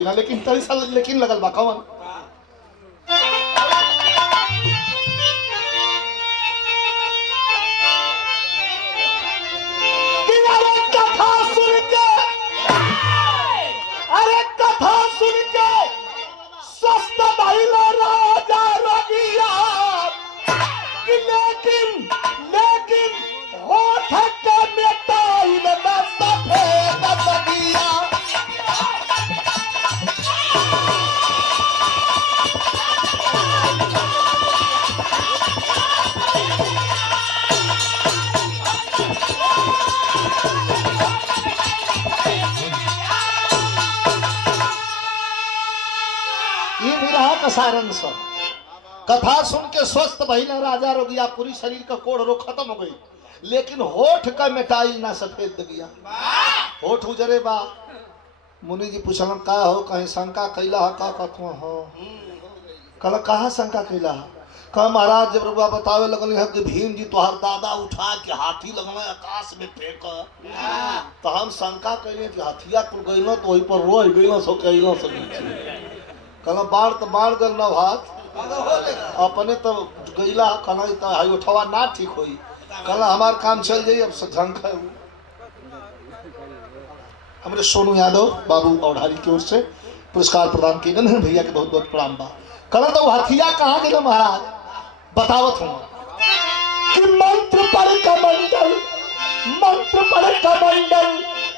लेकिन तरी साल लेकिन लगल बा कौन कथा सुन के स्वस्थ महिला राजा रगिया लेकिन लेकिन होठ के मिटाई में सफेद बगिया सारण सब कथा सुन के स्वस्थ भइला राजा रोगिया पूरी शरीर का कोढ़ रो खत्म हो गई लेकिन होठ का मिटाई ना सफेद दगिया होठ उजरे बा। मुनि जी पूछलन का हो कहीं शंका कैला का कथवा हो कल कहा शंका कैला कहा महाराज जब रुआ बतावे लगल है कि भीम जी तोहर दादा उठा के हाथी लगल आकाश में फेंक तो हम शंका कैले कि हाथिया कुल गइलो तो वही पर रोई गइलो सो कैलो सब कल बाढ़ तो बाढ़ गल न भात अपने तो गईला कल तो उठवा ना ठीक होई कल हमार काम चल जाई अब झंख है हमारे सोनू यादव बाबू औढ़ारी की ओर से पुरस्कार प्रदान किए गए भैया के बहुत बहुत प्रणाम बा। कल तो हथिया कहाँ गए महाराज बतावत हूँ कि मंत्र पर कमंडल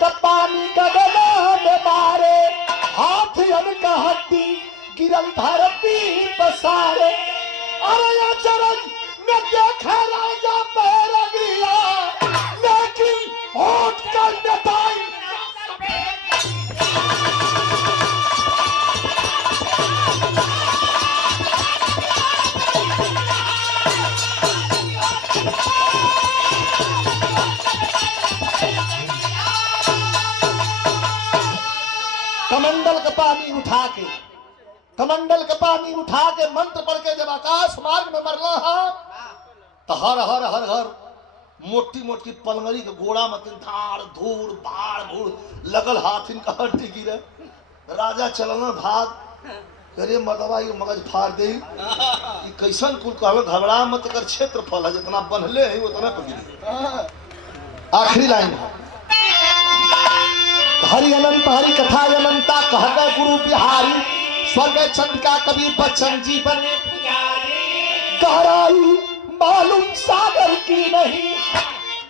का पानी गगना में मारे हाथियन का हड्डी गिरल धरती पसारे अरे चरण में देखा राजा पैर गया लेकिन होठ का मिटाई कमंडल का पानी उठा के मंत्र पढ़ के जब आकाश मार्ग में मरला तो हर हर हर हर मोटी मोटी पलंगरी के गोड़ा मत धाड़ धूड़ भाड़ भूड़ लगल हाथ इनका हड्डी गिरे राजा चलना भाग करे मर्दवा ये मगज फाड़ दे कैसन कुल कहल घबरा मत कर क्षेत्रफल है जितना बनले है उतना तो गिरी। आखिरी लाइन है हरि अनंत हरि कथा अनंता कहता गुरु बिहारी स्वर्ग चंद्रिका कवि बच्चन जीवन गहराई मालूम सागर की नहीं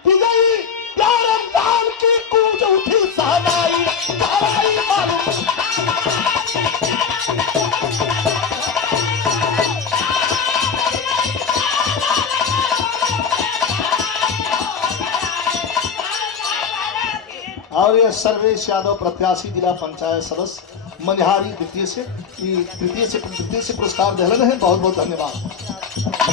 विजयी प्यार लाल की कूद उठी सहनाई गहराई मालूम और ये सर्वेश यादव प्रत्याशी जिला पंचायत सदस्य मनिहारी द्वितीय से पुरस्कार दिलन है। बहुत बहुत धन्यवाद।